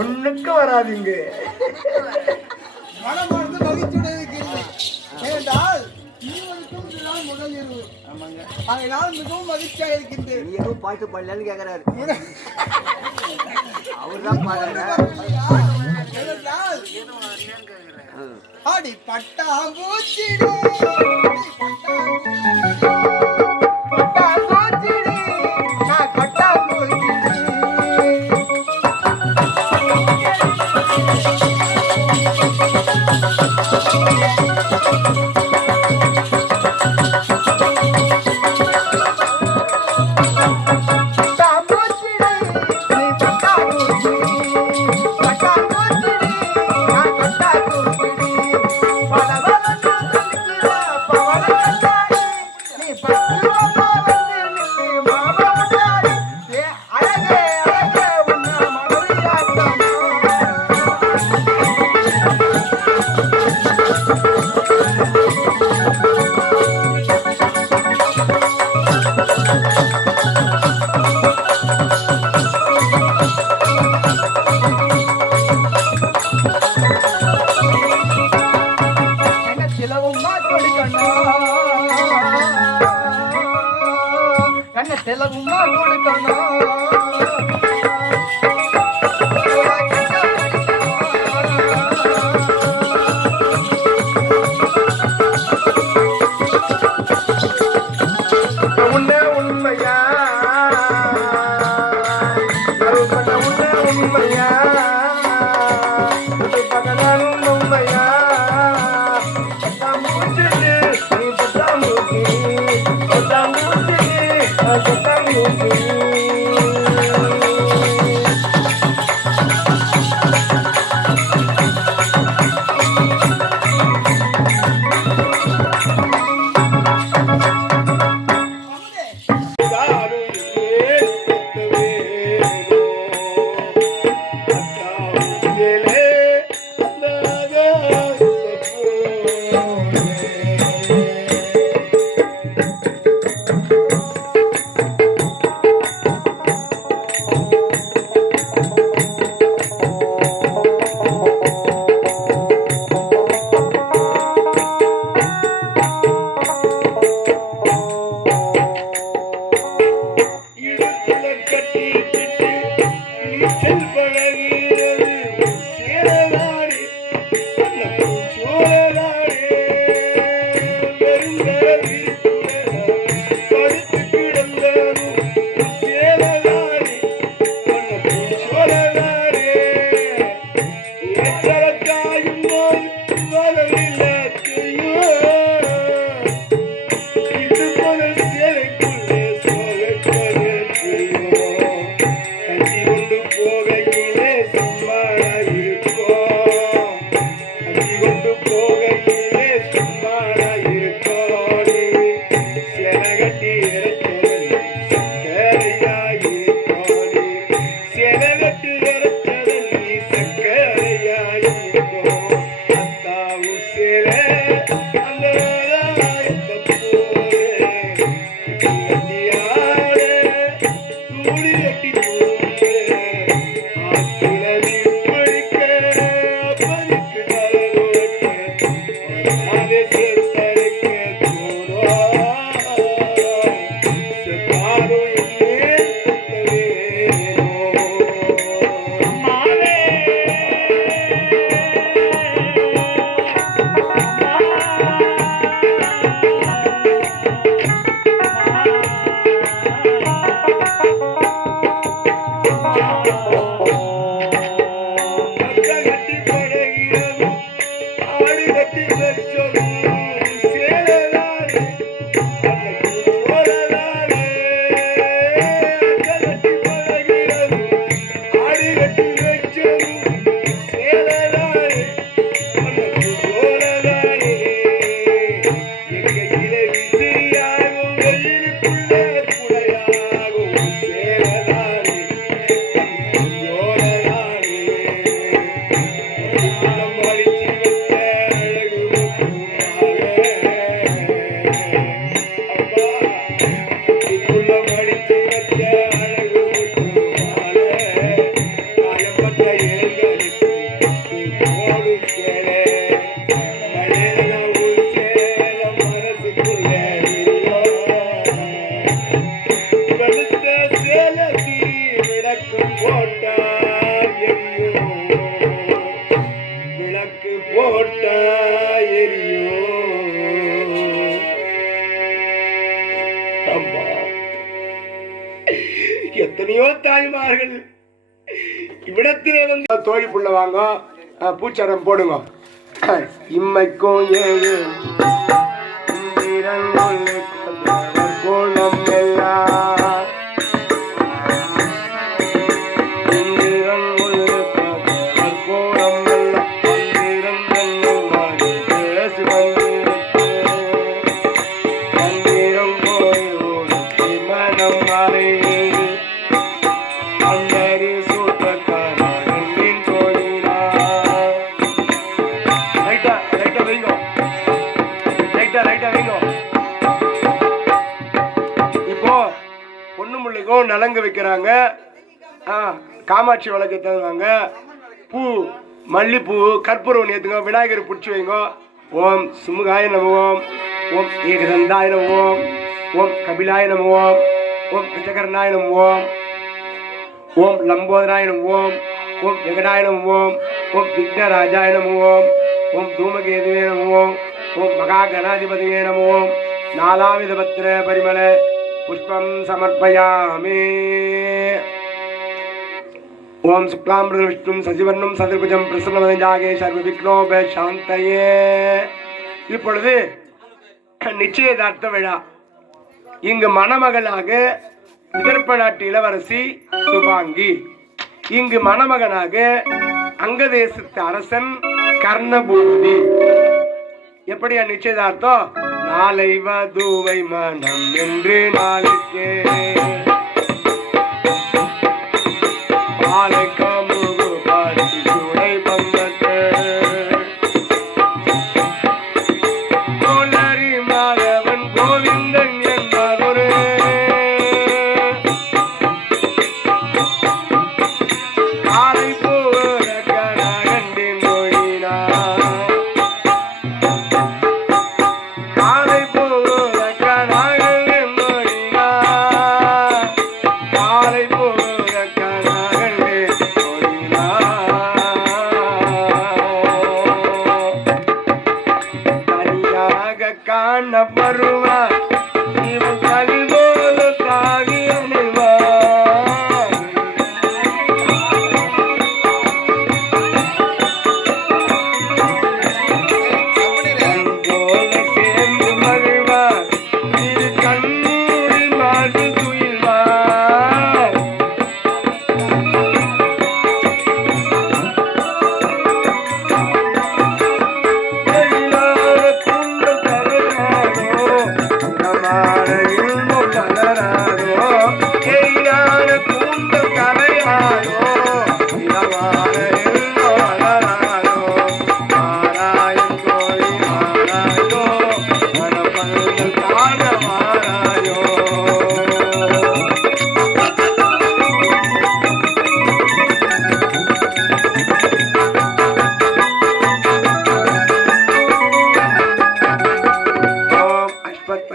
ஒண்ணுக்கு வராதிங்க மனமார்ந்த மகிழ்ச்சியுடன் இருக்கிறது. ஏனென்றால் இருவருக்கும் இதுதான் முதல் இரவு. அதனால் மிகவும் மகிழ்ச்சியாக இருக்கின்றது. நீ எதுவும் பாட்டு பாடலன்னு கேட்கிறாரு. அவர்தான் ஆடி பட்டாம்பூச்சி செலவுமா கொடுக்கணும் உண்மையா உண்மையா உண்மையா Thank you. எத்தனையோ தாய்மார்கள் இவ்விடத்திலே வந்து தோழி புள்ள வாங்க பூச்சரம் போடுங்க இம்மைக்கும் ஏழு கோலம் எல்லாம் நலங்கு வைக்கிறாங்க காமாட்சி விளக்கு தருவாங்க பூ மல்லிப்பூ கற்பூரம் ஏற்றுங்க விநாயகர் பிடிச்சி வைங்க ஓம் சுமுகாய நமவோம் ஓம் ஏகதந்தாய நமவோம் ஓம் கபிலாய நமவோம் ஓம் கஜகர்ணாய நமவோம் ஓம் லம்போதராய நமவோம் ஓம் வெங்கடாய நமவோம் ஓம் விக்னராஜாய நமவோம் ஓம் தூமகேதுவே நமவோம் ஓம் மகா கணாதிபதியே நமவோம் நாலாவித பத்திர பரிமள पुष्पं समर्पयामि ओम शुक्लांबरधरं विष्णुं सजीवर्णं सदृभुजं प्रसन्नवदनाय सर्वविघ्नोपशान्तये இப்பொழுது நிச்சயதார்த்த விழா இங்கு மணமகளாக விதர்ப்ப நாட்டு இளவரசி சுபாங்கி இங்கு மணமகனாக அங்கதேசத்து அரசன் கர்ணபூதி எப்படியா நிச்சயதார்த்தம் நாளை வதுவை மனம் என்று நாளைக்கே மாலை காமுகு பார்த்து சூளை பங்கத்து கோளரி மாதவன் கோவிந்தன் என்பார் ஒரு காலை போகிற கண்டின் மொழினார் காண பருவா இவன் கலிபோல காவியனிவா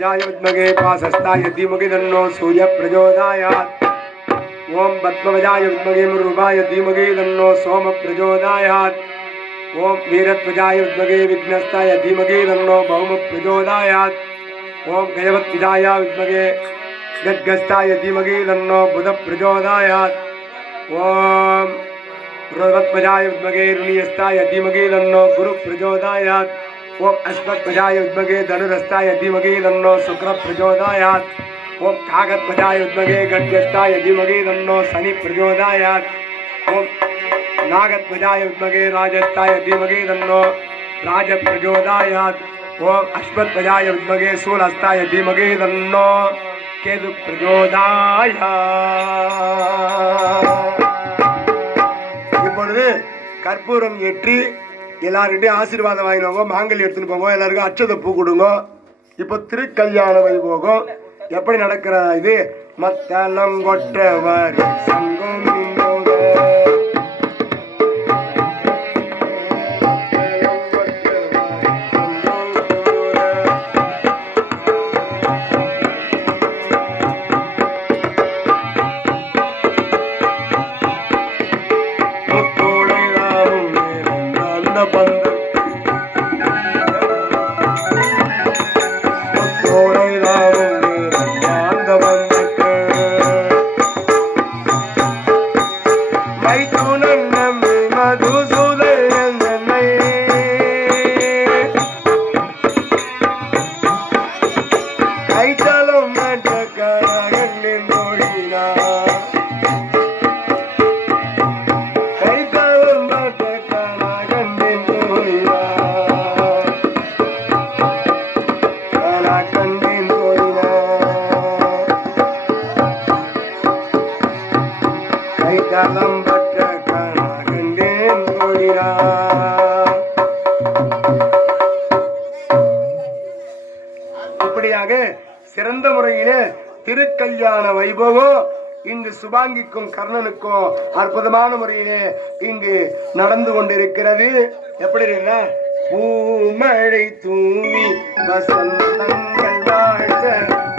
ध्वजाय विद्महे पाशस्ताय धीमहि तन्नो सूर्य प्रचोदयात् ओम पद्मवजाय विद्महे मृगाय धीमहि तन्नो सोम प्रचोदयात् ओम वीरध्वजाय विद्महे विघ्नस्ताय धीमहि तन्नो भौम प्रचोदयात् ओम गजवत्विजाय विद्महे गद्गस्ताय धीमहि तन्नो बुध प्रचोदयात् ओम रोहत्वजाय विद्महे रुणियस्ताय धीमहि तन्नो गुरु प्रचोदयात् ओम अश्वत्वजाय विद्महे धनुरस्ताय धीमहि तन्नो शुक्र प्रचोदयात् ओम कागत्वजाय विद्महे गद्गस्ताय धीमहि तन्नो शनि प्रचोदयात् ओम नागत्वजाय विद्महे राजस्ताय धीमहि तन्नो राज प्रचोदयात् ओम अश्वत्वजाय विद्महे शूलस्ताय धीमहि तन्नो केतु प्रचोदयात् இப்பொழுது கற்பூரம் ஏற்றி எல்லார்கிட்டையும் ஆசீர்வாதம் வாங்கினவங்க மாங்கல்யம் எடுத்துன்னு போங்க, எல்லாருக்கும் அட்சத பூ கொடுங்க. இப்போ திருக்கல்யாண வைபோகம் எப்படி நடக்கிற இது மத்தளம் கொற்றவர் சங்கம் இப்படியாக சிறந்த முறையிலே திருக்கல்யாண வைபவம் இங்கு சுபாங்கிக்கும் கர்ணனுக்கும் அற்புதமான முறையிலே இங்கு நடந்து கொண்டிருக்கிறது. எப்படி இல்ல பூமழை தூவி வசந்தங்கள் வாழ்க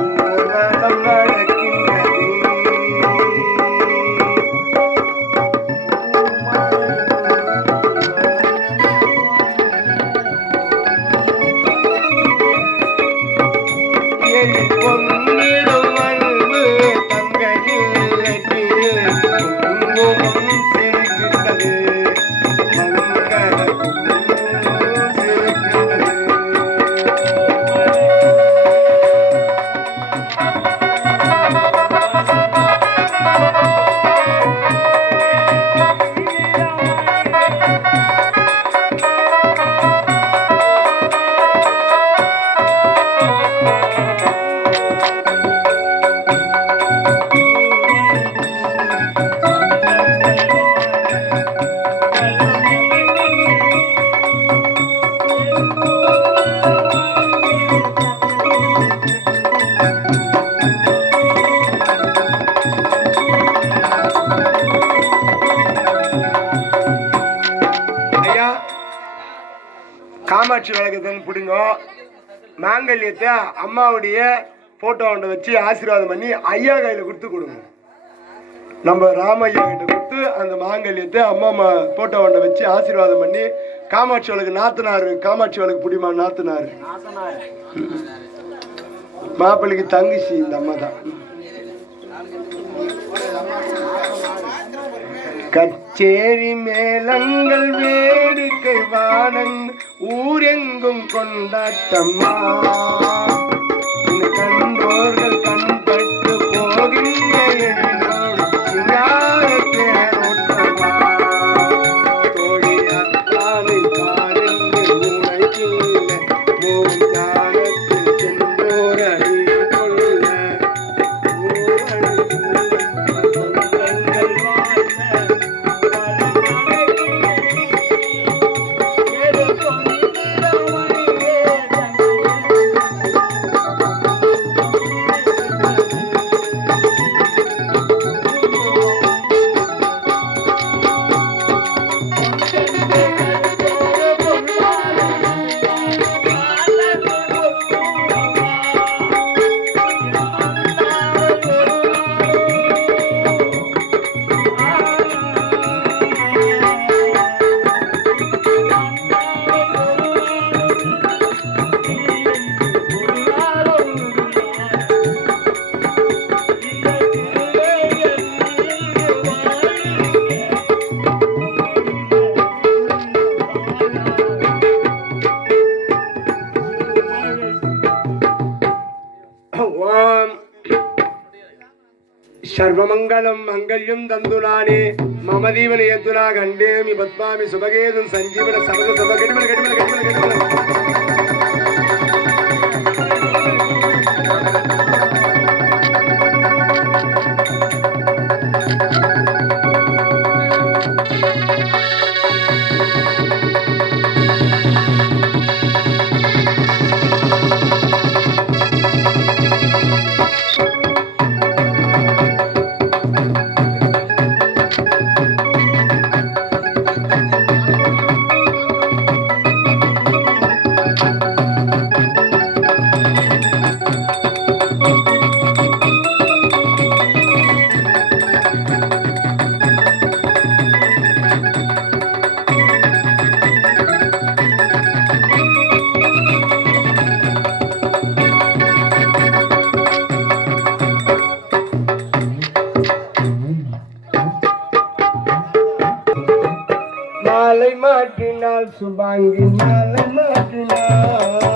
ஊர்வலம் நடக்கின்றது. காமாட்சி விளக்கத்தை பிடிங்க, மாங்கல்யத்தை அம்மாவுடைய போட்டோ ஒன்றை வச்சு ஆசீர்வாதம் பண்ணி ஐயா கையில் கொடுத்து கொடுங்க. நம்ம ராமையா கிட்ட கொடுத்து அந்த மாங்கல்யத்தை அம்மா போட்டோ ஒன்றை வச்சு ஆசீர்வாதம் பண்ணி காமாட்சி விளக்கு நாத்தனாரு, காமாட்சி விளக்கு பிடிமா நாத்தனாரு, மாப்பிள்ளைக்கு தங்கிச்சு இந்த அம்மா தான். கச்சேரி மேளங்கள் வேடிக்கை வானங் ஊரெங்கும் கொண்டாட்டம்மா கண்டோர்கள் கண்பட்டு போகின்ற எழிலோடு சிங்காரத்தேரோட்டமா தோழி அத்தானை பாருங்கள் உனக்கில்லை மூஞ்சானத்தில் சென்றோர அறிவு கொள்ள சர்வமங்கலம் மங்கல்யம் தந்துனானே மம தீவன ஏத்துனா கண்டேமி பத்மாமி சுபகேதும் சஞ்சீவன சபக சப கடிமல கடிமல கடிமல கடிமல மாலை மாற்றினால் சுபாங்கி மாலை மாற்றினால்